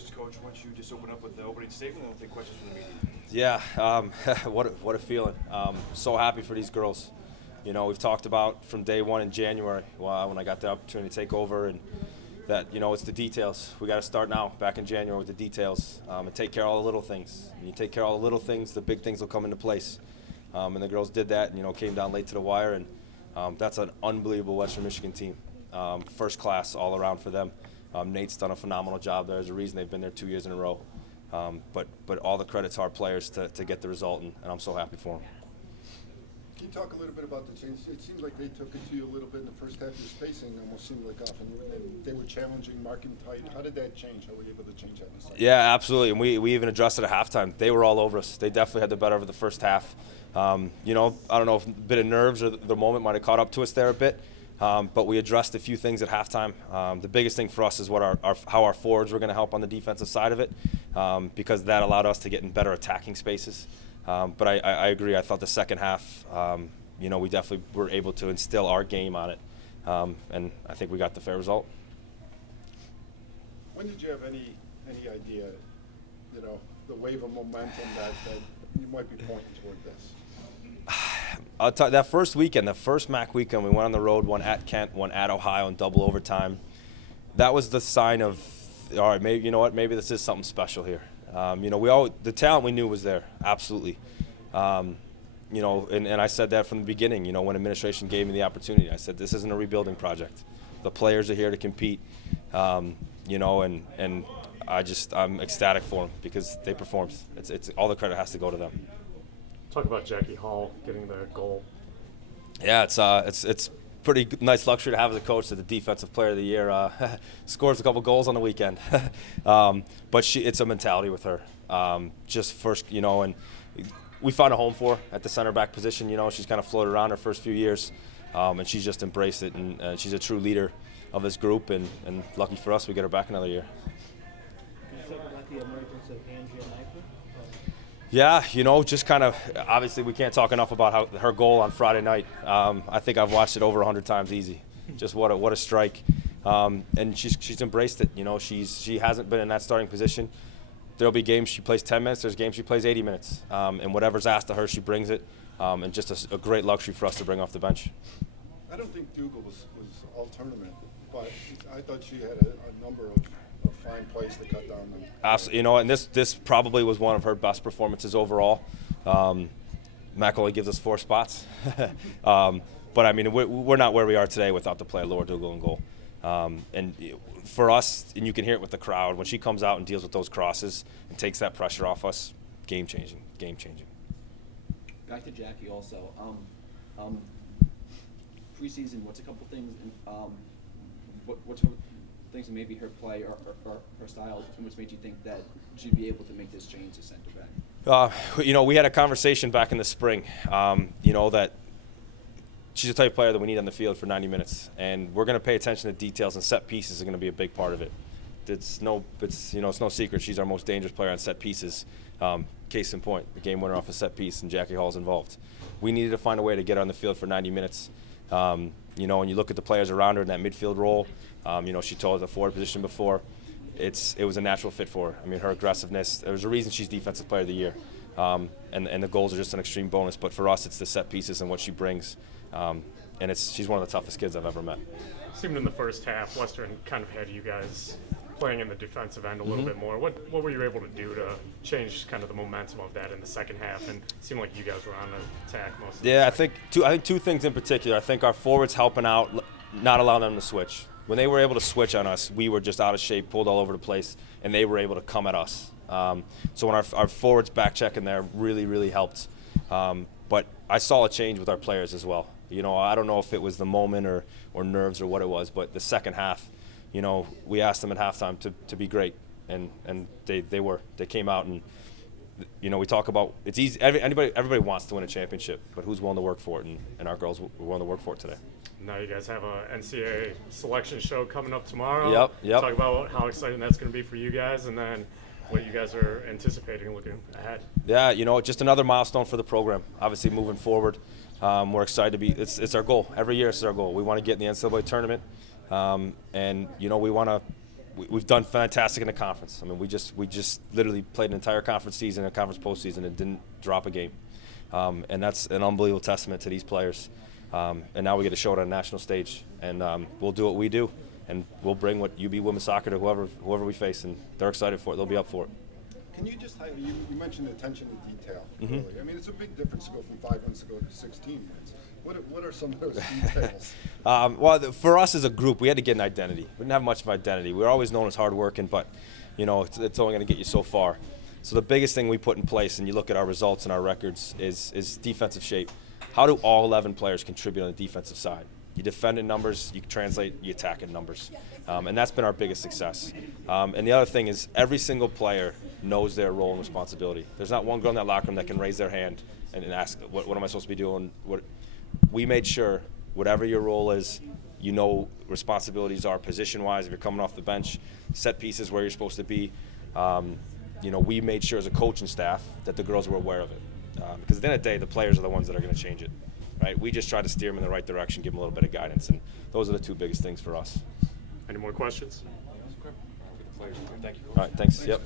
Congratulations, Coach. Why don't you just open up with the opening statement and we'll take questions from the media. Yeah, what a feeling. So happy for these girls. You know, we've talked about from day one in January when I got the opportunity to take over, and that, you know, it's the details. We got to start now, back in January, with the details and take care of all the little things. When you take care of all the little things, the big things will come into place. And the girls did that, and, you know, came down late to the wire, and that's an unbelievable Western Michigan team. First class all around for them. Nate's done a phenomenal job there. There's a reason they've been there 2 years in a row. But all the credit to our players to get the result, and I'm so happy for them. Can you talk a little bit about the change? It seems like they took it to you a little bit in the first half. Your spacing almost seemed like off, and they were challenging, marking tight. How did that change? How were you able to change that in the second? Yeah, absolutely. And we even addressed it at halftime. They were all over us. They definitely had the better of the first half. You know, I don't know if a bit of nerves or the moment might have caught up to us there a bit. But we addressed a few things at halftime. The biggest thing for us is what how our forwards were going to help on the defensive side of it, because that allowed us to get in better attacking spaces. But I agree. I thought the second half, you know, we definitely were able to instill our game on it, and I think we got the fair result. When did you have any idea, you know, the wave of momentum that you might be pointing toward this? I'll tell you, that first weekend, the first MAC weekend, we went on the road, one at Kent, one at Ohio in double overtime. That was the sign of, all right, maybe, you know what, maybe this is something special here. You know, the talent we knew was there, absolutely. You know, and I said that from the beginning, you know, when administration gave me the opportunity. I said, this isn't a rebuilding project. The players are here to compete, you know, and I'm ecstatic for them because they performed. It's all the credit has to go to them. Talk about Jackie Hall getting the goal. Yeah, it's pretty nice luxury to have as a coach that the defensive player of the year scores a couple goals on the weekend. But it's a mentality with her. Just first, you know, and we found a home for her at the center back position. You know, she's kind of floated around her first few years, and she's just embraced it. And she's a true leader of this group. And lucky for us, we get her back another year. Can you talk about the emergence of Andrea Nyquist? Yeah, you know, just kind of, obviously we can't talk enough about her goal on Friday night. I think I've watched it over 100 times easy. Just what a strike. And she's embraced it. You know, she hasn't been in that starting position. There'll be games she plays 10 minutes, there's games she plays 80 minutes. And whatever's asked of her, she brings it. And just a great luxury for us to bring off the bench. I don't think Dougal was all tournament, but I thought she had a number of fine plays to cut down them. Absolutely, you know, and this probably was one of her best performances overall. Mac only gives us 4 spots, but I mean we're not where we are today without the play of Laura Dougal in goal. And for us, and you can hear it with the crowd when she comes out and deals with those crosses and takes that pressure off us. Game changing. Back to Jackie also. Preseason, what's a couple things? What's things that maybe her play or her style, which made you think that she'd be able to make this change to center back? You know, we had a conversation back in the spring, you know, that she's a type of player that we need on the field for 90 minutes, and we're going to pay attention to details, and set pieces are going to be a big part of it. It's no secret she's our most dangerous player on set pieces. Case in point, the game winner off a set piece, and Jackie Hall's involved. We needed to find a way to get her on the field for 90 minutes. You know, when you look at the players around her in that midfield role, you know, she told us the forward position before. It was a natural fit for her. I mean, her aggressiveness. There's a reason she's Defensive Player of the Year, and the goals are just an extreme bonus. But for us, it's the set pieces and what she brings, and she's one of the toughest kids I've ever met. Seemed in the first half, Western kind of had you guys playing in the defensive end a little bit more. What were you able to do to change kind of the momentum of that in the second half? And it seemed like you guys were on the attack most of the time. I think two things in particular. I think our forwards helping out, not allowing them to switch. When they were able to switch on us, we were just out of shape, pulled all over the place, and they were able to come at us. So when our forwards back checking there really, really helped. But I saw a change with our players as well. You know, I don't know if it was the moment or nerves or what it was, but the second half, you know, we asked them at halftime to be great, and they were. They came out, and you know, we talk about it's easy. Everybody wants to win a championship, but who's willing to work for it? And our girls were willing to work for it today. Now you guys have a NCAA selection show coming up tomorrow. Yep. Talk about how exciting that's going to be for you guys, and then what you guys are anticipating looking ahead. Yeah, you know, just another milestone for the program. Obviously, moving forward, we're excited to be. It's our goal every year. It's our goal. We want to get in the NCAA tournament, and you know, we want to we've done fantastic in the conference. I mean, we just literally played an entire conference season, a conference postseason, and didn't drop a game. And that's an unbelievable testament to these players. And now we get to show it on a national stage. And we'll do what we do, and we'll bring what UB women's soccer to whoever we face, and they're excited for it. They'll be up for it. Can you just highlight, you mentioned attention to detail earlier. I mean, it's a big difference to go from 5 wins to go to 16 wins. What are some of those details? For us as a group, we had to get an identity. We didn't have much of an identity. We were always known as hardworking, but it's only going to get you so far. So the biggest thing we put in place, and you look at our results and our records, is defensive shape. How do all 11 players contribute on the defensive side? You defend in numbers, you translate, you attack in numbers. And that's been our biggest success. And the other thing is every single player knows their role and responsibility. There's not one girl in that locker room that can raise their hand and ask, what am I supposed to be doing? We made sure whatever your role is, responsibilities are position-wise. If you're coming off the bench, set pieces where you're supposed to be. We made sure as a coaching staff that the girls were aware of it. Because at the end of the day, the players are the ones that are going to change it. Right? We just try to steer them in the right direction, give them a little bit of guidance, and those are the two biggest things for us. Any more questions? Thank you. All right, thanks. Yep.